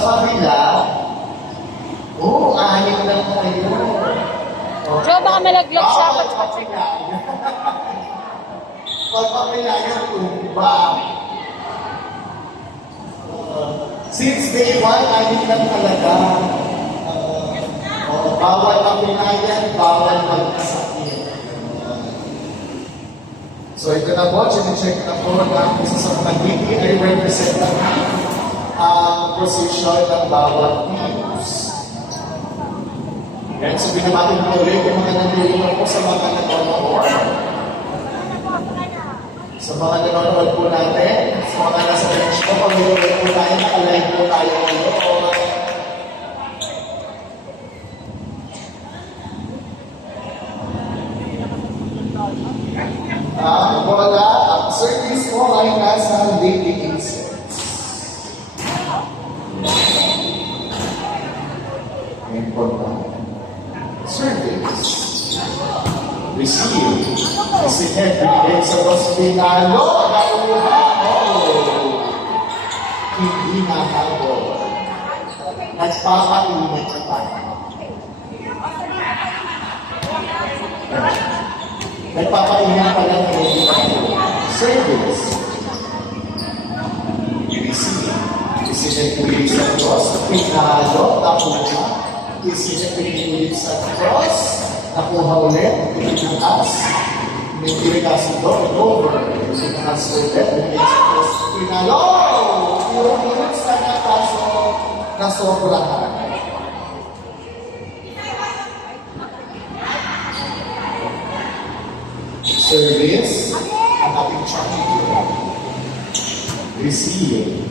kabila, anim lang kayo. So, baka malaglag siya. Pagpapila yung tumba. Since day one, anim lang talaga. Bawal mapilayan, bawal magkasakit. So ito na po, check na po ang isa sa mga DTI representative ang position ng bawat teams. Yan, so binabati po ulit yung mga nandito po sa mga nanonood. Sa mga nanonood po natin, sa mga nasa bench po, pag-ulit po tayo, nakalive po tayo ngayon. Wala, ang service mo ay nasa dating insights. Important. Service. Receive. Kasi everyday sa hospitalo, nauha, hindi nahabol. Nagpapainit pa. Nagpapaingat pa lang service. Receive. Isinagpili sa Diyos, pinalo, nakuha. Isinagpili sa Diyos, nakuha ulit, pinangas. May pinagasido, over. Pinangas ulit, pinalo! Yung minutes na nakaso, nasobrahan. Service, ang ating charging. Receive.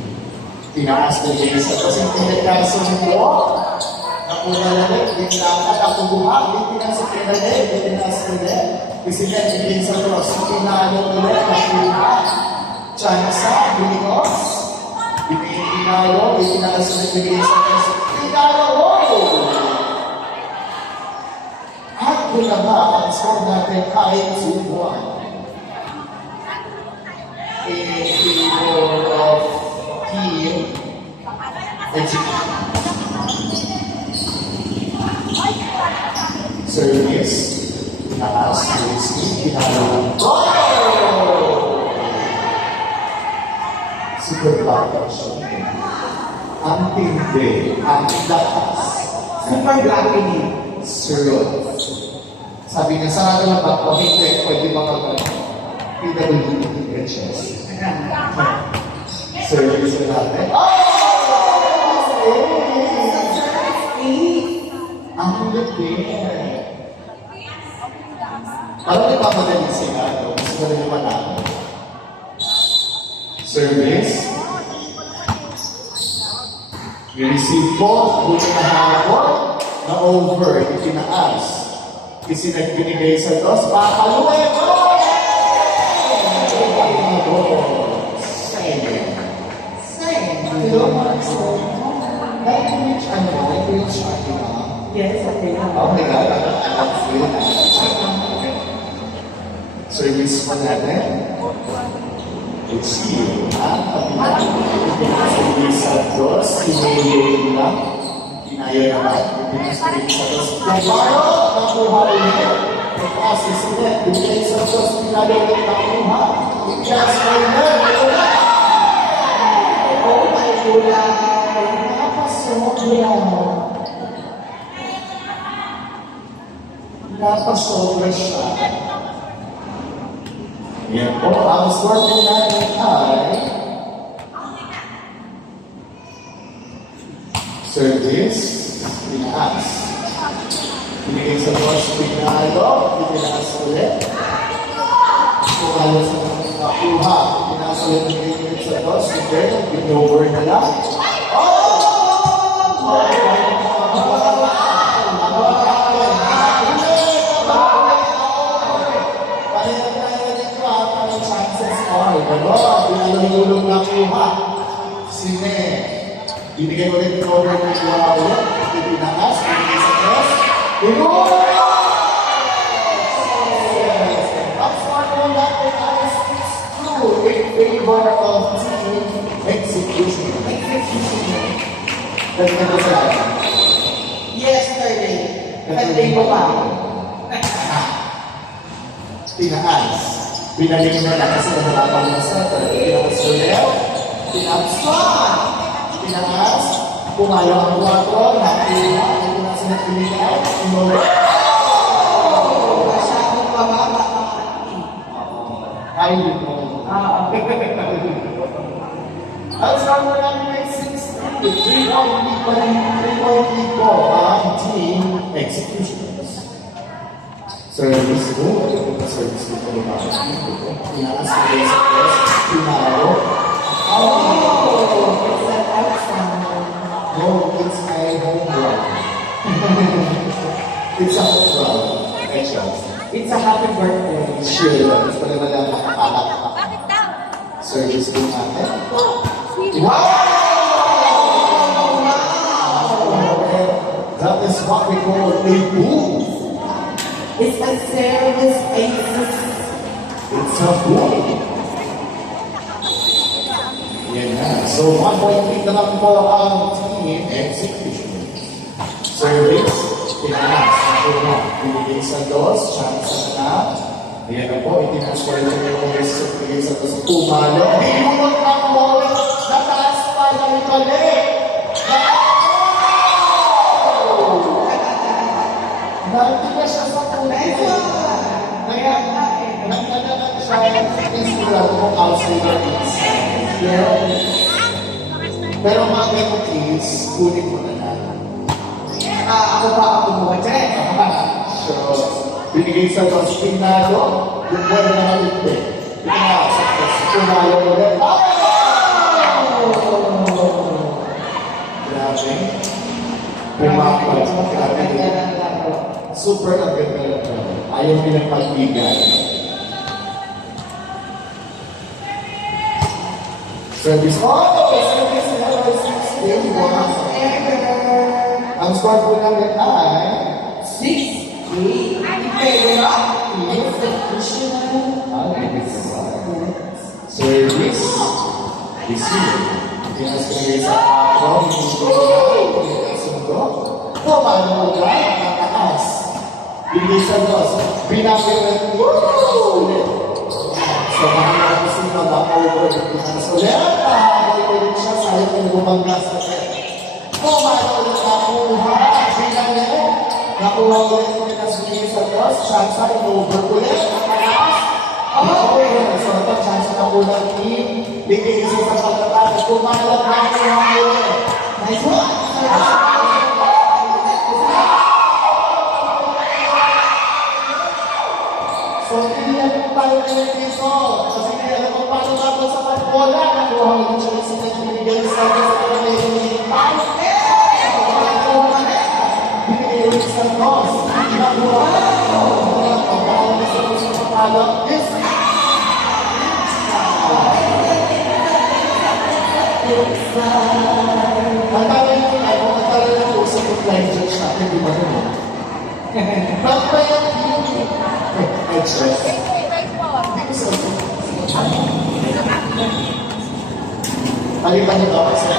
Tinaas na din sa kasi pinagkaso mo, nakuha na rin, dinlaka, nakuha, tinaas na rin, tinaas na rin. Isigan din sa cross, pinalo ulit, nakuha. Chansa, binikos. Pinalo, tinaas na rin sa cross. Pinalo! At kung na ba, ang score natin ay 2-1. In favor of team execution. Service, taas, risky, pinalo. Super protection. Ang tindi, ang lakas. Super lucky. Serve. Sabi niya, sarado lang ba? O hindi, pwede ba PWD inventions? Service na natin. Ang lupit. Parang nagpapadali sila. Mas madali pa natin. Service. I-receive po, buti na hapon, na over, itinaas. Isinagbinigay sa Diyos, pakaluin mo! Hello, Marcel. Yes, okay. Okay, service mo natin. It's you, ha? Pag-ibig sa Diyos, sinayay lang. Kinayo naman, pinasbig sa Diyos. Kaya, nakuha ulit. Kasi sila, binigay sa Diyos, kinayo ulit nakuha. Ikas mo na, may kulay. Napasobra. Napasobra siya. Yan po, ang score din natin ay service, pinaas. Pinigay sa Diyos, pinalo, pinaas ulit. Pinalo sa nakuha, pinaas ulit, pinigay sa Diyos, pinover na lang. Pinalulong na kuha. Sine. Binigay ulit ng order ng kuha ulit. Ipinakas. Binigay sa Diyos. Pinulong! Ang score mo natin ay 6-2 in favor of team execution. Ganda ko sa lahat. Yesterday. Sunday mo ba? Tinaas. Binaling mo na kasi nababang na sa tinaas ulit. Tinaas pa. Tinaas. Pumayo ang 4. Nakuha. Ito na sa nagpilihan. Inulit. Masyadong mababa. Highly mo. Ang score mo namin ay 6-3. 3-point lead pa rin. 3-point lead ko ang team executions. Service ko. Service ko pa naman. Tinaas ko rin sa press. Pinalo. It's an outstanding. No, it's my home run. It's a home run. It's a happy birthday. Sure. Gusto naman lang nakapalakpak. Bakit daw? Service ko natin. Wow! That is what we call a boom. It's a serious basis. It's a boom. Yan na. So, 1 point lead naman po ang team execution. Service, tinaas. Nakuha. Binigay sa dos. Chance na. Ayan na po. Itinaas ko rin yung binigay sa dos. Pumalo. Hinulot ng ball. Nataas pa ng balik. Nagtiga siya sa pulis. Kaya, nagtatagal siya sa Instagram kung outsider inside. Pero mga ganun is, kunin mo na lang. Ako pa ang kumuha dyan. So, binigay sa Dos Pinado, yung buwan na maligpit. Pinaka sa Dos Pinado ulit. Grabe. Pumakot. Grabe. Super ang ganda lang. Ayaw nilang pagbigay. Service. Service level 16. Ang score po namin ay 6-3. Pero service. Receive. Tinas ko nagay sa ako. Paano mo ba? Nataas. Bigay sa Diyos. Binabirat niyo. Ulit. So, makakala ko sino mag-over. Tinas ulit. Pahabay ulit siya. Sayang yung bumangga sa akin. Paano ulit nakuha? Binabirat. Nakuha ulit yung pinasbigay sa Diyos. Chance ay over ulit. Nataas. So, ito chance na kulang ni bigay isa sa pagkatapos. Pumalag na kuha ulit. nice one. So, tiniyan mo tayo ngayon dito. Kasi kaya alam mo paano nato sa pagbola. Nakuha mo din siya sa nagbibigay sa akin sa pagkakailan ng tayo. Binigay ulit sa Diyos. Nakuha mo. Pagkakaroon na sa Diyos sa pagkalo. Yes! Ang tawag niyo ay kung ang tawag niyo po sa flying judge natin, di ba naman? Ba't ba yung extra? Hindi ko sa palitan niyo ba sa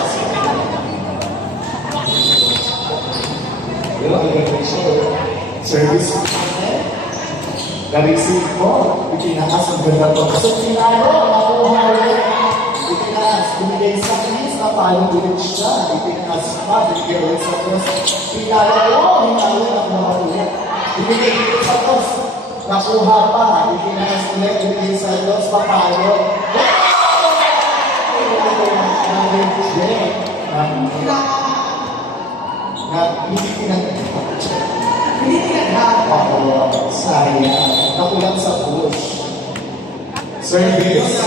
yung organization service na-receive ko, itinaas ang ganda to. So, tinalo, nakuha ulit. Itinaas, binigay sa Chris, napalo ulit siya. Itinaas pa, binigay ulit sa Chris. Hinalo, nakuha ulit. Ibigay ulit sa Chris, nakuha pa. Itinaas ulit, binigay sa Chris, papalo. Hindi tinaghahan. Sayang. Nakulang sa push. Service.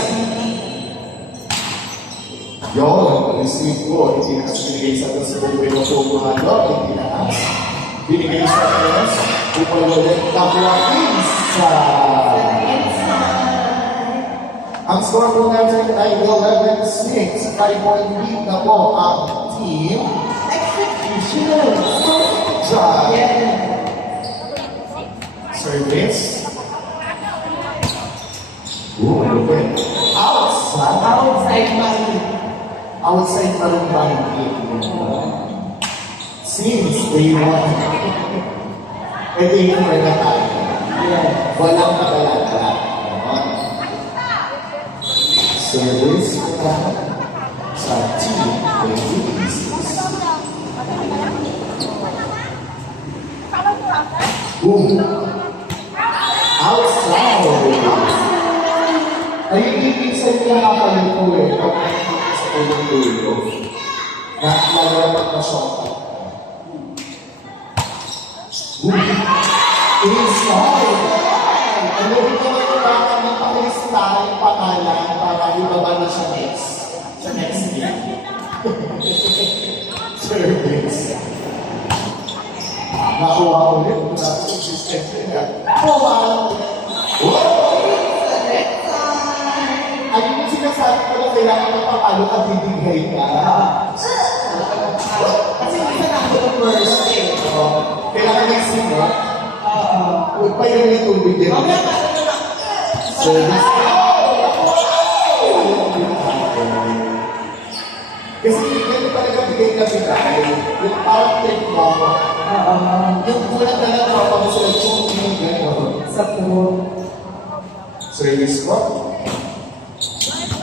Yun, receive ko. Itinaas binigay sa Diyos. Bumili ko kumalo. Itinaas. Binigay sa Diyos. Upalulit. Nakuha sa ang score po natin ay 11-6. 5-point lead na po ang team execution. Service. Lupit. Outside. Outside money. Outside pa rin ba yung Since day one. Eh, day four na tayo. Yes. Walang kadalaga. Service sa T26. Boom. Outside. Ayun, ibig sa inyo nakakalit ko eh. Pag nakikita sa tulong-tulong. Nalalapat na shota. Boom. Inside. Ano rin naman yung baka magpakilista yung pangalan para ibaba na siya sa next year. Service. Nakuha ko ulit kung natin yung existence niya. Pumalang ulit. Ayun yung sinasabi ko na kailangan ng papalo at bibigay ka. Kasi isa na ako ng first day. Kailangan ng sino. Huwag pa yun yung tubig din. Mamaya ka na. Service. Kasi ganun talaga bigay na bigay. Yung parang trip mo, yung kulang na lang tropa mo sila yung gano'n. Sa pool. Service ko.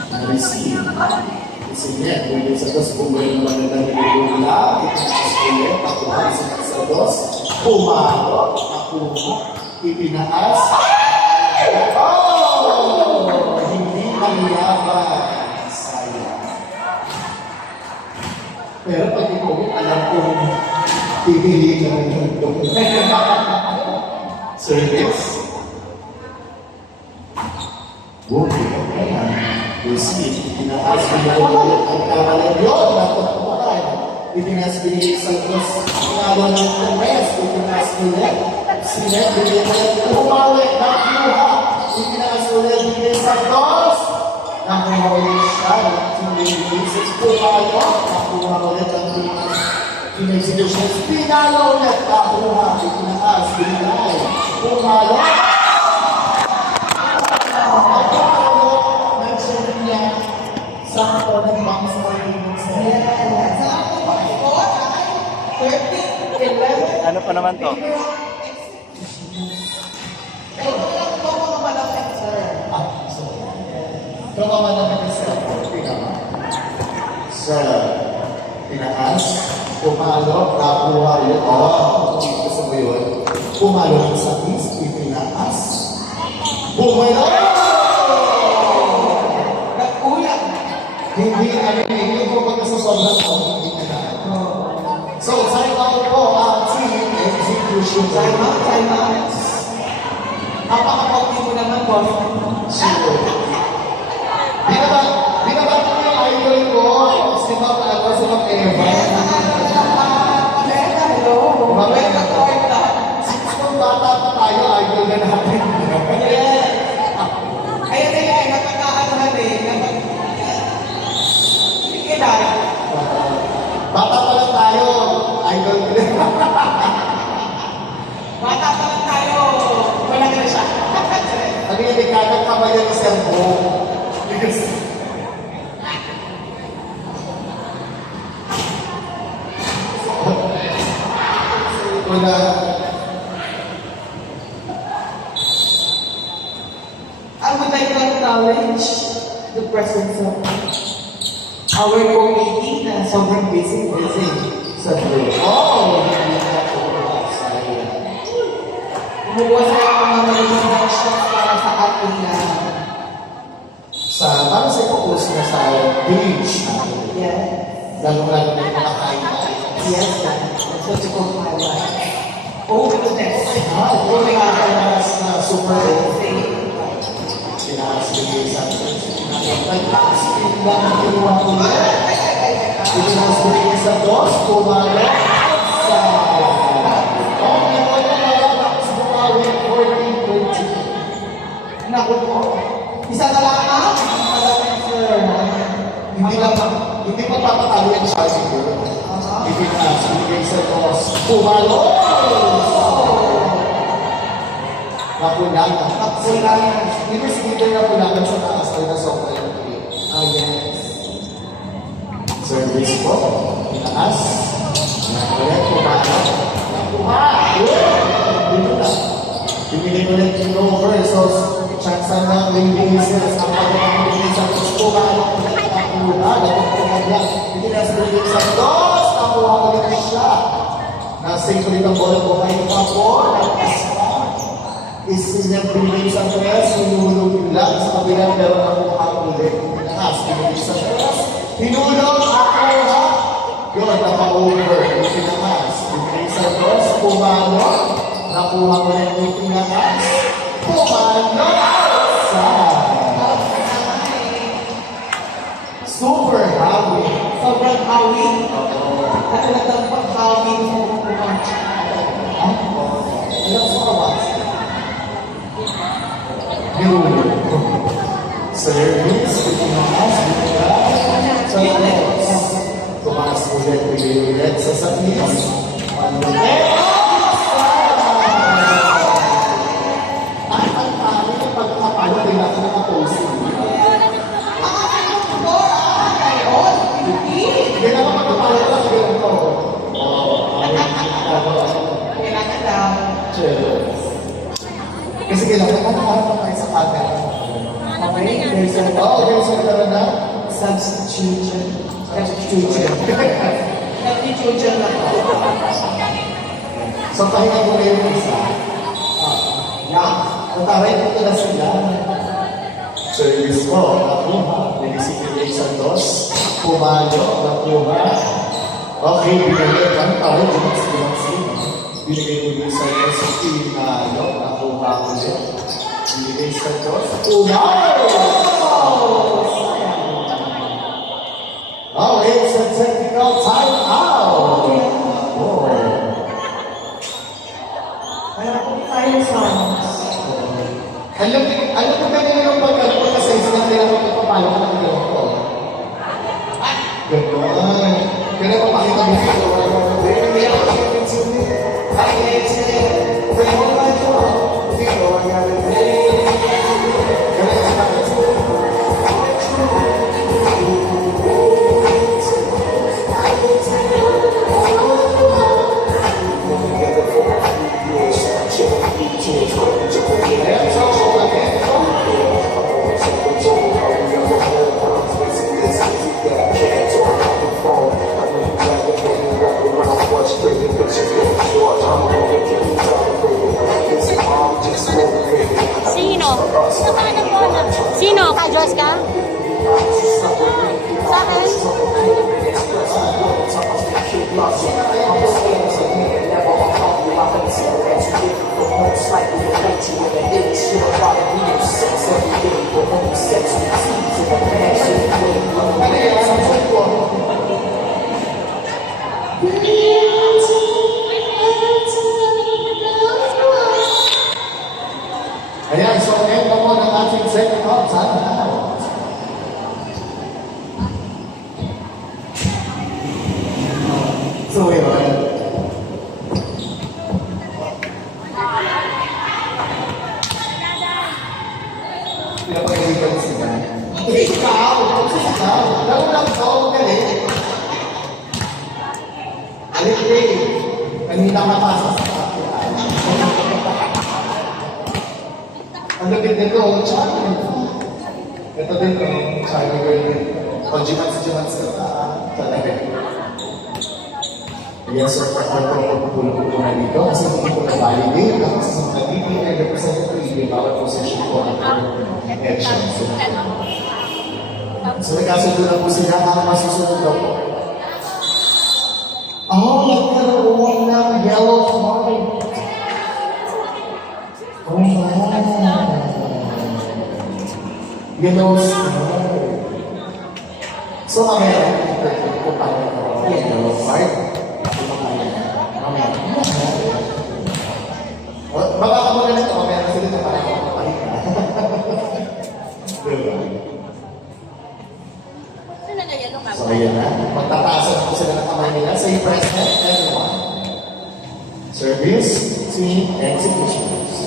Na-receive. Kasi nga, kung yung sa dos, kung may magandang nilula, itinasas ulit, nakuha sa dos, pumalo, nakuha, ipinaas. Oh! Hindi mangyabang. Sayang. Pero pag ikaw, alam kong pipili ka rin yung service. Buti ka kaya. Receive. Itinaas binigay ang kawalan yun. Natutukan. Itinaas binigay sa Diyos. Kawalan ng Temes. Itinaas ulit. Sinet binigay. Umawi. Nakuha. Itinaas ulit binigay sa Diyos. Nakuha ulit siya. Binigay sa Pumalo. Nakuha ulit ang Pinexecutions. Pinalo ulit. Nakuha. Itinaas binigay. Pumalo. Sakto ng bangs mo yung Ano pa naman to? Kawawa naman yung cellphone. Sa tinaas, pumalo, nakuha yun. Gusto mo yun? Pumalo ng sakis, itinaas. Bumalo! Hindi ko pagka sa sobrang hindi ka na. So, sign out po ang team execution. Time out. Napaka-pauti mo naman, boss. Sure. Binabat ko yung idol ko. Si Ma'am Alba, si Ma'am Eva. Hello. Mamaya ka Since kung bata pa tayo, idol na natin. Ayan, nakakaanohan eh. Kailan? Bata pa lang tayo, idol ko rin. Bata pa lang tayo. Wala ka na siya. Ano yung nagkakang kamayan ni Sir Bo? Wala. I would like to acknowledge the presence of our committee na sobrang busy. Sa Bo. Oh, hindi na po. Sayang. Kumuha sa mga recommendations para sa ating Para sa ipopos na sa page natin. yeah. Lalo-lalo na yung mga highlight. Yes, that's what you call highlight. Oh, goodness. Ito yung nakakalas na super Say, sinasibigay sa atin. Nag-speed lang ang kinuha ko na. Sinasibigay sa dos, pumalo sa... Okay, wala na lang. Tapos bumawi 14-20. naku po. Isa na lang na? Sir. Hindi pa papatalo yan siya siguro. Hindi na sinigay sa dos, pumalo. Napulangan. Napulangan. Hindi ko sinigay napulangan sa taas ay nasokta yung tuloy. Yes. Service po, inaas. Ulit po versus chance ng Lady Aces. Ang pagkakang Lady Santos po ang nakuha. Nagpapagod niya. Itinas Lady Santos. Nakuha ulit na siya. Nasave ulit ang bola po kayo pa po. Nakaspa. Isinang Lady Santos. Hinulog lang sa kabilang pero nakuha ulit. Nakas. Lady Santos. Hinulog. Nakuha. Yun, naka-over. Pinakas. Lady Santos. Pumalo. Nakuha mo na yung pinakas. Pumalo. Super hawi. Sobrang hawi. At talagang paghawi sa mga Ilang sukawas? Yun. Service. Pinakas. Pinakas. Service. Tumakas ulit. Ulit sa sapis. Kasi kailangan harap tayo sa camera. Okay? There's a na substitution. Substitution na to. So, pahinga ko na yung isa. Nataray dito na sila. Service ko, nakuha. Nagsipilay sa dos. Pumalo, nakuha. Okay, binigay ka. Tawag yung experience. Binigay mo sa dos. Pinalo, nakuha ko siya. Binigay sa dos. Pumalo! Oh, it's a technical time out. Oh. Kaya kung fire sounds. Alam ko ganyan yung pagkaroon kasi sila nila magpapalo ka ng gano'n ko. Gano'n. Kaya papakita mo ito. Sino? Ka-Diyos ka? Sa akin? Ayan, so end mo ng ating second half. Sana. So, yun. Pinapagalitan sila. Ikaw! Ikaw! Lalo lang ito, galit. Alit din. Kanina mapasa sa akin. Ang lapit nito, charming. Ito din yung charming girl din. O, jimats ka ta. Talaga. Kaya sir, pagpapulong ko na dito kasi hindi ko na-validate kasi sa mga DPI representative yung bawat position ko ang election. So, nagkasundo na po sila ang masusunod daw po. Nagkaroon ng yellow flag. Oh my. Yellow flag. So, mamaya, kung paano yung yellow flag. Baka ka muna nito, mamaya na sila na parang papahinga. Diba? So, ayan na. Magtataasan po sila ng kamay nila. Say present, everyone. Service, team, executions.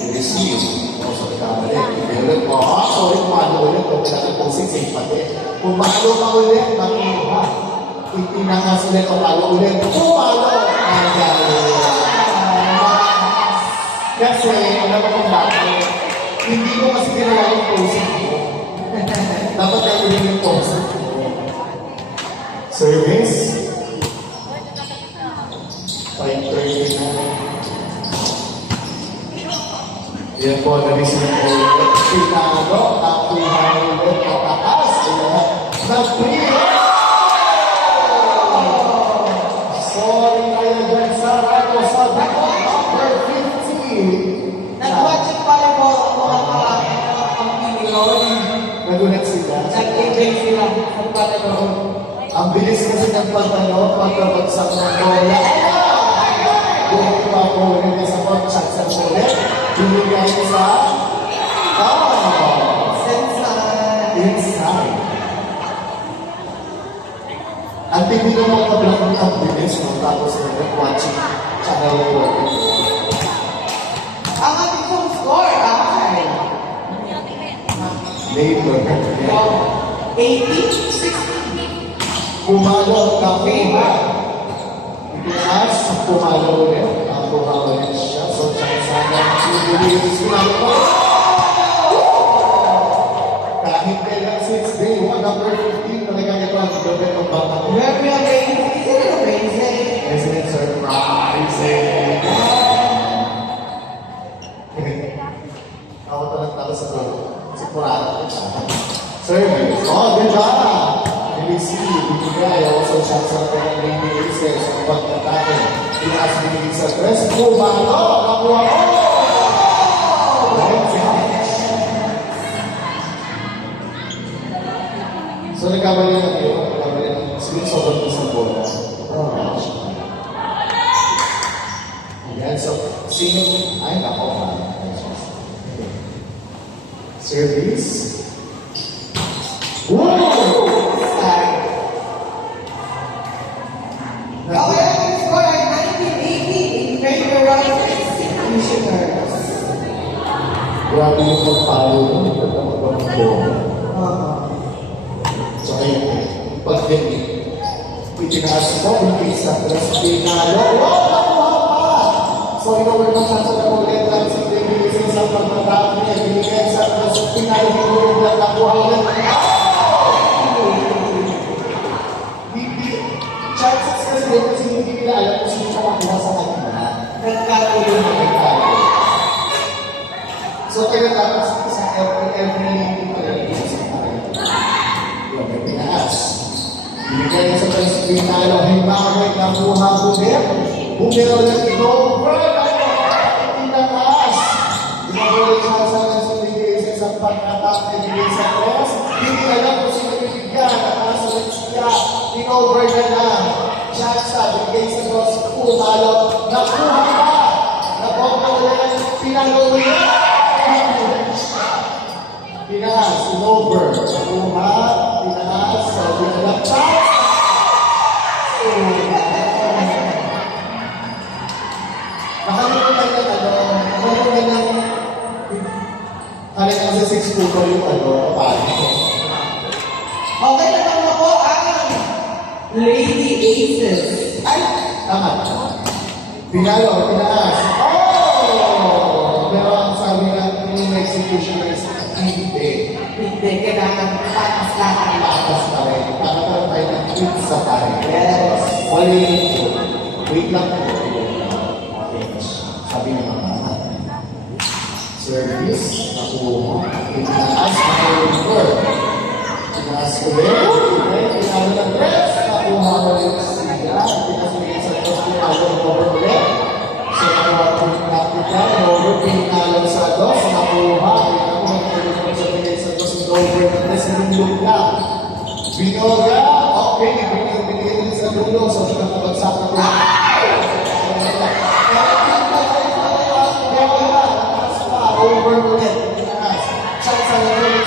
I-receive. Also, kamali. Inulit mo. Sorry, kumalo ulit. Kung pinatipusing, say pati. Kumalo ka ulit, makuha. Ipinangas ulit, kumalo ulit. Kumalo! Ang gawin. Kasi, alam mo kung bakit, hindi ko kasi ginawa yung posing ko. Dapat gagawin yung posing ko. Service. 5:30 na. Yan po, na-receive ko. Pinalo, nakuha ulit, mataas. Nag-free. Sorry kayo dyan sa Rato sa number 50. Nag-watch yung volleyball ang mga pang-pilon. Nagulat sila. Nag-enjoy sila sa volleyball. Ang bilis kasi ng pagtano, pagkabagsak ng bola. Buhay ko ako ulit na sa pag-chat sa bola. Binigay ko sa... Inside. Ang tingin ng mga vlog ng ang bilis, no? Tapos watching channel ko. Ang ating pong score ay Later. 80-60. Pumalo na Puma. Itinas, pumalo ulit. Ang pumalo ulit siya. So, sana i-release ko lang po. Kahit kailan since day 1, number 15, talagang ito ang gabi ng bata ko. Very amazing. Isn't it amazing? Isn't it surprising? Ako talagang talo sa bro. Sigurado. Service. Oh, di ba? NBC, bibigay. Also, siya sa ating Lady Aces. Ang pagkatake. Pinas binigay sa tres. Pumalo! Nakuha ko! So, nagkabali na kayo. Nagkabali na. Sige, sobrang isang bola. Ayan, so, sino? Ay, nako. Service. Woo! Our ating score ay 1980 in favor of executioners. Grabe yung pagpalo nun. Ito na magpapagawa. So, ayun. Pag-dinig. Itinaas mo, hindi sa tres. Pinalo. Wow! Nakuha pa! So, ino-work mo siya sa ulit lang si David sa pagmatapos niya. Binigay sa tres. Pinalo. Hinulog lang. Nakuha ulit. Chances kasi kasi hindi nila alam kung sino siya makuha sa kanila. Nagkatuloy na Nagkalo. So, kaya tapos sa every lady pa rin sa kanila. Yung may pinaas. Binigay sa tres. Pinalo. Himaway. Nakuha ulit. Bumiro ulit. Over. Pinaas. Bumiro siya sa nasinigay sa isang pagkatap. Binigay sa tres. Hindi alam kung sino bibigyan. Nakaas ulit siya. In-over na lang. Chansa, bigay sa cross, pumalo. Nakuha pa! Nabomba ulit. Pinalo ulit. Pinaas, in-over. Nakuha, pinaas, sabi na lang. Chansa! Nakalimutan na nakalimutan na kaya kasi 6 puto yung paano. Okay na naman ako ang Lady Aces. Ay! Tama. Pinalo, pinaas. Oh! Pero ang sabi nga, yung execution is hindi. Hindi, kailangan patas lahat. Patas pa rin. Para tayo ng tweet sa tayo. Yes. Wait lang po. Okay. Sabi ng mga service, nakuha, pinaas, nakuha. Pinaas ulit. Pinalo ng dress. Nakuha ulit siya. Pinasugin sa dress. Pinalo ng over ulit. So, nakuha po yung practical. Over, pinalo sa dos. Nakuha. Nakuha sa dress. Sa dress. Over na dress. Nilog lang. Binoga. Okay. Binigay sa dulo. So, nakabagsak na po. Over ulit. Pinas. Chance sa ulit.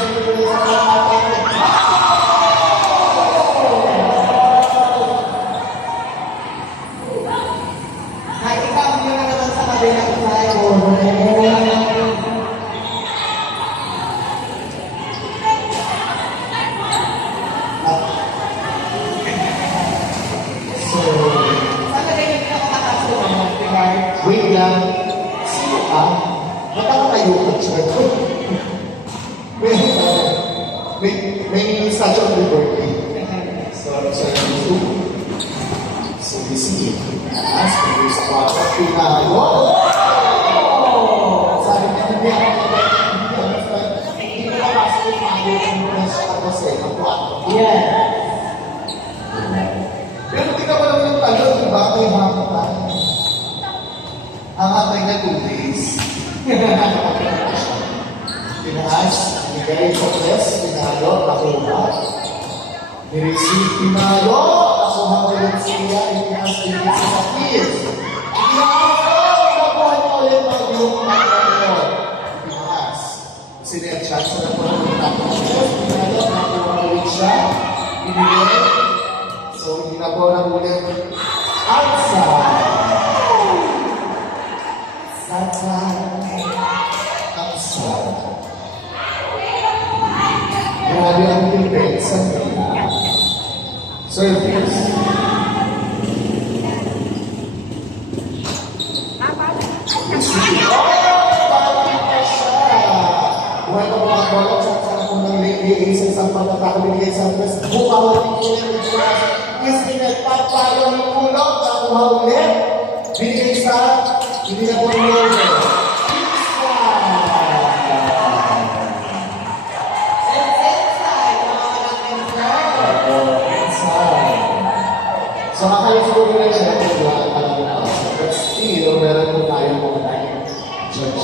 may statue of liberty. So we see, as we sa kwarto, pinalo. Sabi niya, hindi ko kasi mag-uumpunan siya kasi ng kwarto. Yeah. Pero tingnan mo naman yung talo, diba? May hapon. Ang hatay na 2 days. Tinaas, bigay sa press, pinalo, nakuha. Ni-receive, pinalo, nakuha ko rin siya, itinaas, bigay sa kids. Tinaas, nakuha niya ulit ang yung nakuha. Tinaas. Sinerchat sa nakuha ko nakuha. Pinalo, nakuha ulit siya. Binigay. So, hindi na po na ulit. Outside. Grabe ang depensa niya. Service. Buhay na mga bola sa sarap ng isang isang pagkakabigay sa press. Bumawag din yung ilas. Is pinagpapalo ng ulog na umaulit. Binigay sa hindi na po yung so, makalit siguro na siya kung wala pa lang na ako. But still, meron po tayo mga judge.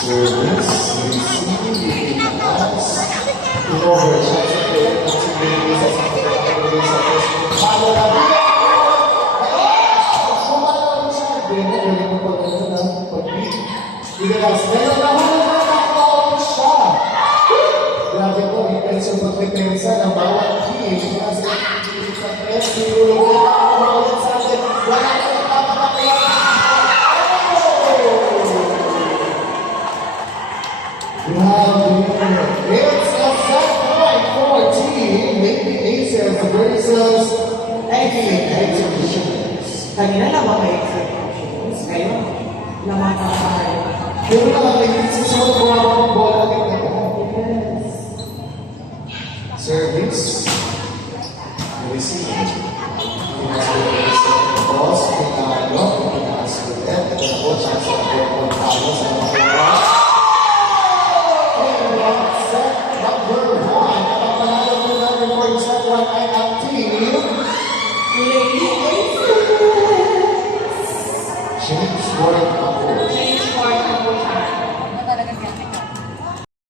Service, receiving, us, overcharge sa prayer, at sinigay sa pagkakabigay sa press. Paano na bilang? Sumalang siya. Galing mo pag-ano na pag-beat. Bigalas, meron na ako siya. Grabe po, intention pag-depensa ng bawat team. Kasi sa press, sinulong ko na ako maulit sa atin. Wala ka na kapapakilala. Grabe. It's a set point for team. Maybe Aces versus exhibitions. Kanina lamang may executions. Ngayon, lamang ka tayo. Pero nakakaitin sa suot ko ang bola ng Yes. service. Receive.